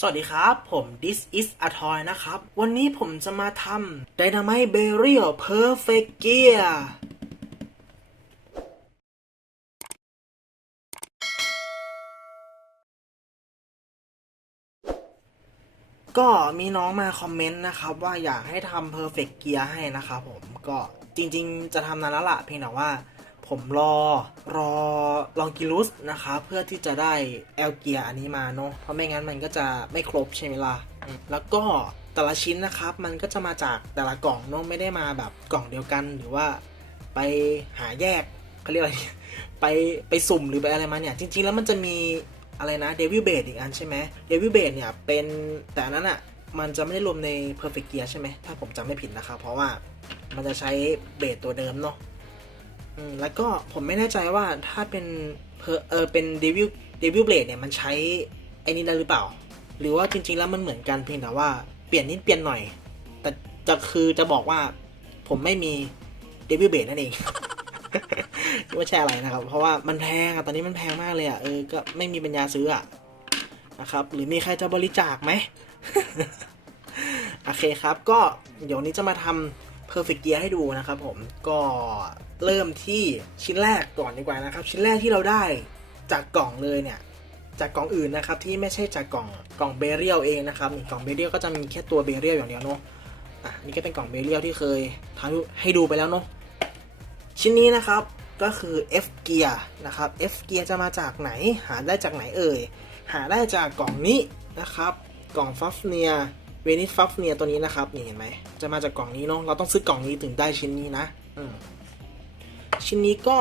สวัสดีครับ ผม This is a toy นะครับ วันนี้ผมจะมาทำ Dynamite Burial Perfect Gear ก็มีน้องมาคอมเมนต์นะครับ ว่าอยากให้ทำ Perfect Gear ให้นะครับผม ก็จริงๆ จะทำนานแล้วละเพียงแต่ว่า ผมรอรอลองกิลุสนะครับเพื่อที่จะได้แอลเกียอันนี้มาเนาะเพราะไม่งั้นมันก็จะไม่ครบใช่ไหมล่ะแล้วก็แต่ละชิ้นนะครับ มันก็จะมาจากแต่ละกล่องเนาะไม่ได้มาแบบกล่องเดียวกันหรือว่าไปหาแยกเขาเรียกอะไรไปไปสุ่มหรือไปอะไรมาเนี่ย จริง ๆ แล้วมันจะมีอะไรนะเดวิลเบดอีกอันใช่ไหมเดวิลเบดเนี่ยเป็นแต่นั้นอะ่ะมันจะไม่ได้รวมใน Perfect Gear ใช่ไหม ถ้าผมจำไม่ผิดนะครับ เพราะว่ามันจะใช้เบสตัวเดิมเนาะ แล้วก็ผมไม่แน่ใจว่าถ้าเป็นเอออเป็นเดวิลเดวิลเบลดเนี่ยมันใช้ไอ้นี่ได้หรือเปล่า หรือว่าจริง ๆ แล้วมันเหมือนกันเพียงแต่ว่าเปลี่ยนนิดเปลี่ยนหน่อย แต่จะคือจะบอกว่าผมไม่มีเดวิลเบลดนั่นเองไม่ใช่อะไรนะครับ เพราะว่ามันแพงอะตอนนี้มันแพงมากเลยอะเออก็ไม่มีปัญญาซื้ออะนะครับ หรือมีใครจะบริจาคไหมโอเคครับ ก็เดี๋ยวนี้จะมาทำ perfect gear ให้ดูนะครับผมก็เริ่มที่ชิ้นแรกก่อนดีกว่านะครับ ชิ้นแรกที่เราได้จากกล่องเลยเนี่ยจากกล่องอื่นนะครับที่ไม่ใช่จากกล่องกล่องเบเรียลเองนะครับนี่กล่องเบเรียลก็จะมีแค่ตัวเบเรียลอย่างเดียวเนาะอะนี่ก็เป็นกล่องเบเรียลที่เคยทำให้ดูไปแล้วเนาะชิ้นนี้นะครับก็คือ F Gear นะครับ F Gear จะมาจากไหน หาได้จากไหนเอ่ย หาได้จากกล่องนี้นะครับ กล่องฟัฟเนีย เวนิสฟัฟเนียตัวนี้นะครับ นี่เห็นไหม จะมาจากกล่องนี้เนาะ เราต้องซื้อกล่องนี้ถึงได้ชิ้นนี้นะอชิ้นนี้ก็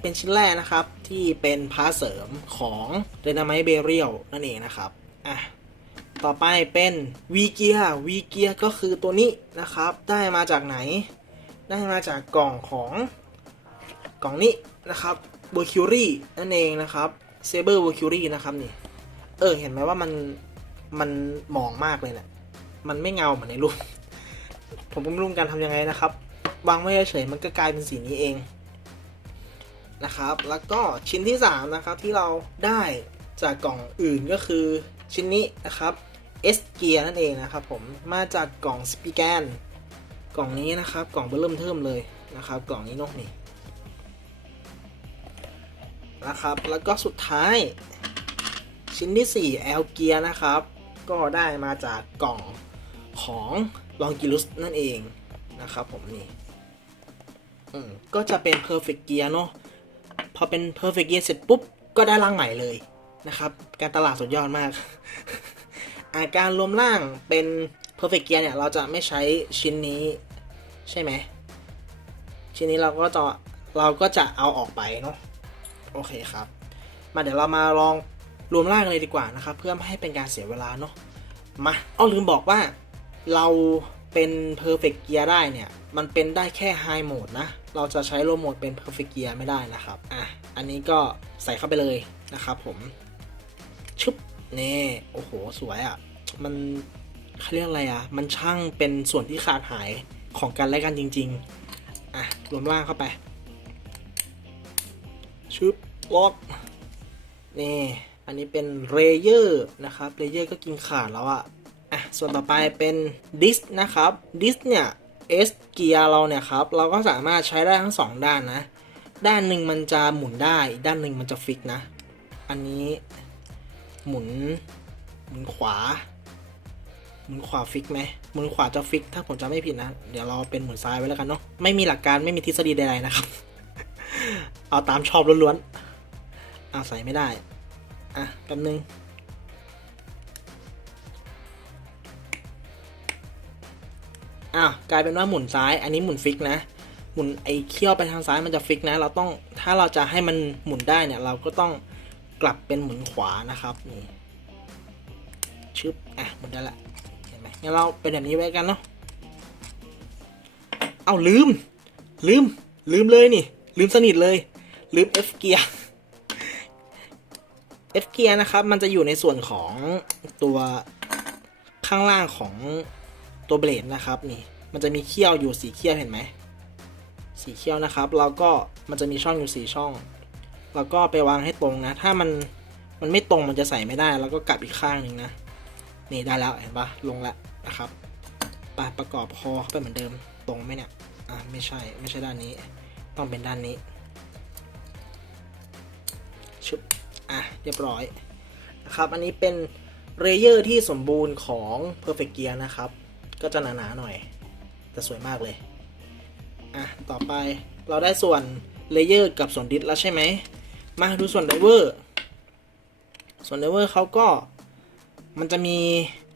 เป็นชิ้นแรกนะครับ ที่เป็นพาร์เสริมของ Dynamite Burial นั่นเองนะครับ อะ ต่อไปเป็น V Gear V Gear ก็คือตัวนี้นะครับ ได้มาจากไหน ได้มาจากกล่องของกล่องนี้นะครับ Mercury นั่นเองนะครับ Saber Mercury นะครับนี่ เออ เห็นไหมว่ามันมันหมองมากเลยเนะี่ย มันไม่เงาเหมือนในรูป ผมก็ไม่รู้การทำยังไงนะครับวางไว้เฉยมันก็กลายเป็นสีนี้เองนะครับ แล้วก็ชิ้นที่ 3 นะครับ ที่เราได้จากกล่องอื่นก็คือชิ้นนี้นะครับ S Gear นั่นเองนะครับผมมาจากกล่อง s p i g a n กล่องนี้นะครับ กล่องเบอร์เริ่มเทิมเลยนะครับ กล่องนี้นกนี่นะครับ แล้วก็สุดท้ายชิ้นที่4 L Gear นะครับ ก็ได้มาจากกล่อง ของ Longilus นั่นเองนะครับผมนี่ก็จะเป็น Perfect Gear เนาะพอเป็น Perfect Gear เสร็จปุ๊บ ก็ได้ร่างใหม่เลยนะครับ การตลาดสุดยอดมาก อาการรวมร่างเป็น Perfect Gear เนี่ย เราจะไม่ใช้ชิ้นนี้ใช่ไหม ชิ้นนี้เราก็จะเราก็จะเอาออกไปเนาะโอเคครับ มาเดี๋ยวเรามาลองรวมร่างเลยดีกว่านะครับ เพื่อไม่ให้เป็นการเสียเวลาเนาะมาอ้อลืมบอกว่า เราเป็น perfect gear ได้เนี่ย มันเป็นได้แค่ high mode นะ เราจะใช้ low mode เป็น perfect gear ไม่ได้นะครับ อะ อันนี้ก็ใส่เข้าไปเลยนะครับผมชุบนี่ โอ้โห สวยอะ่ะ มันเขาเรียกอะไรอะ่ะ มันช่างเป็นส่วนที่ขาดหายของกันและกันจริง ๆ อะ รวมร่างเข้าไปชุบล็อก นี่ อันนี้เป็นเรเยอร์นะครับเรเยอร์ก็กินขาดแล้วอะอะ ส่วนต่อไปเป็นดิสนะครับดิสเนี่ย S เกียร์เราเนี่ยครับ เราก็สามารถใช้ได้ทั้งสองด้านนะ ด้านหนึ่งมันจะหมุนได้ด้านหนึ่งมันจะฟิกนะ อันนี้หมุนหมุนขวา หมุนขวาฟิกไหมหมุนขวาจะฟิก ถ้าผมจำไม่ผิดนะ เดี๋ยวเราเป็นหมุนซ้ายไว้แล้วกันเนาะไม่มีหลักการไม่มีทฤษฎีใดๆนะครับ เอาตามชอบล้วนๆอาใส่ไม่ได้ อะแป๊บนึง อ้าวกลายเป็นว่าหมุนซ้าย อันนี้หมุนฟิกนะ หมุนไอ้เขี้ยวไปทางซ้ายมันจะฟิกนะ เราต้องถ้าเราจะให้มันหมุนได้เนี่ยเราก็ต้องกลับเป็นหมุนขวานะครับนี่ชึบอะหมุนได้ละเห็นไหมงั้นเราเป็นแบบนี้ไว้กันเนาะเอาลืม ลืม ลืมเลยนี่ ลืมสนิทเลย ลืม F เกียร์ F เกียร์นะครับ มันจะอยู่ในส่วนของตัวข้างล่างของ ตัวเบลดนะครับนี่มันจะมีเขี้ยวอยู่สีเขี้ยวเห็นไหมสีเขี้ยวนะครับเราก็มันจะมีช่องอยู่สีช่องเราก็ไปวางให้ตรงนะ ถ้ามันมันไม่ตรงมันจะใส่ไม่ได้ แล้วก็กลับอีกข้างหนึ่งนะนี่ได้แล้วเห็นปะลงล้วนะครับปประกอบคอเข้าไปเหมือนเดิมตรงไหมเนี่ยอะไม่ใช่ไม่ใช่ด้านนี้ ต้องเป็นด้านนี้ชึบอะเรียบร้อยนะครับ อันนี้เป็นเรเยอร์ที่สมบูรณ์ของ Perfect Gear นะครับ ก็จะหนาๆหน่อย แต่สวยมากเลย อะ ต่อไปเราได้ส่วนเลเยอร์กับส่วนดิสแล้วใช่ไหม มาดูส่วนไดเวอร์ ส่วนไดเวอร์เขาก็มันจะมี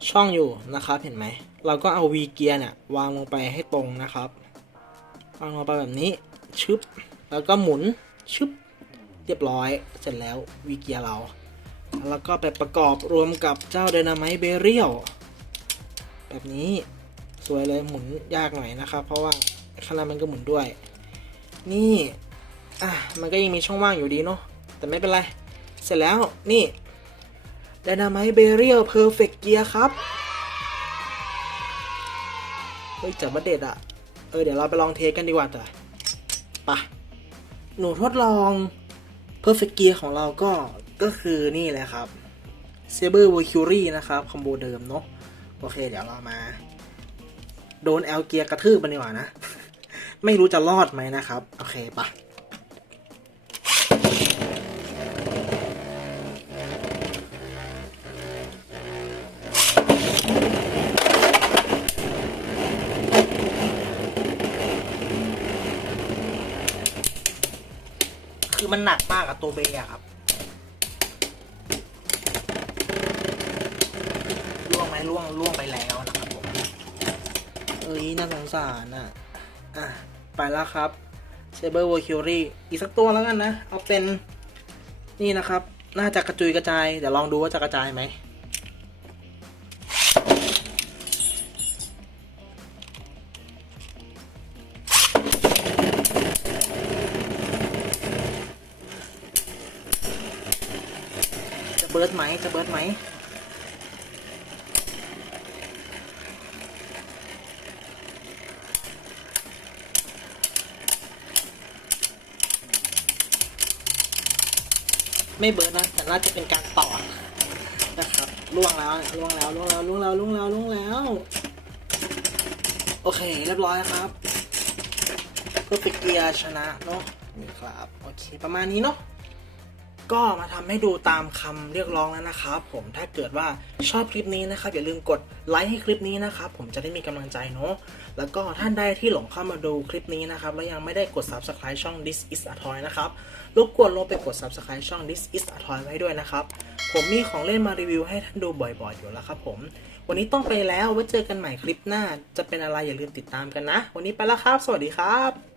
ช่องอยู่นะครับ เห็นไหม เราก็เอา V เกียร์เนี่ย วางลงไปให้ตรงนะครับ วางลงไปแบบนี้ ชึบ แล้วก็หมุน ชึบ เรียบร้อย เสร็จแล้ว V เกียร์เรา แล้วก็ไปประกอบรวมกับเจ้า Dynamite b e r i a l แบบนี้สวยเลยหมุนยากหน่อยนะครับ เพราะว่าข้างในมันก็หมุนด้วย นี่อะมันก็ยังมีช่องว่างอยู่ดีเนาะแต่ไม่เป็นไร เสร็จแล้วนี่ Dynamite b e r i a l Perfect Gear ครับ เฮ้ยจับว่าเด็ดอะเออเดี๋ยวเราไปลองเทสกันดีกว่าจ้ะปะหนูทดลอง Perfect Gear ของเราก็ก็คือนี่แหละครับ Saber Mercury นะครับคอมโบเดิมเนาะ โอเค เดี๋ยวเรามา โดนแอลเกียกระทืบมันดีกว่านะ ไม่รู้จะรอดไหมนะครับ โอเคปะคือมันหนักมากอะตัวเบย์อะครับ ล่วงไหมล่วงไปแล้วนะครับผมเอ้ยน่าสงสารอะ อะ ไปแล้วครับ Saber v o c u r y อีกสักตัวแล้วกันนะ เอาเป็นนี่นะครับ น่าจะกระจุยกระจาย เดี๋ยวลองดูว่าจะกระจายไหมจะเบิร์ดไหมจะเบิร์ดไหม ไม่เบิร์ดนะแต่น่าจะเป็นการต่อนะครับล่วงแล้วเนี่ยล่วงแล้วล่วงแล้วล่วงแล้วล่วงแล้วล่วงแล้ว โอเคเรียบร้อยครับเพื่อไปเกียร์ชนะเนาะนี่ครับ โอเค ประมาณนี้เนาะ ก็มาทำให้ดูตามคำเรียกร้องแล้วนะครับ ผมถ้าเกิดว่าชอบคลิปนี้นะครับ อย่าลืมกดไลค์ให้คลิปนี้นะครับ ผมจะได้มีกำลังใจเนาะแล้วก็ท่านใดที่หลงเข้ามาดูคลิปนี้นะครับ แล้วยังไม่ได้กด subscribe ช่อง This is a toy นะครับรบกวนลงไปกด subscribe ช่อง This is a toy ไว้ด้วยนะครับ ผมมีของเล่นมารีวิวให้ท่านดูบ่อยๆอยู่แล้วครับผมวันนี้ต้องไปแล้วไว้เจอกันใหม่คลิปหน้า จะเป็นอะไรอย่าลืมติดตามกันนะ วันนี้ไปแล้วครับ สวัสดีครับ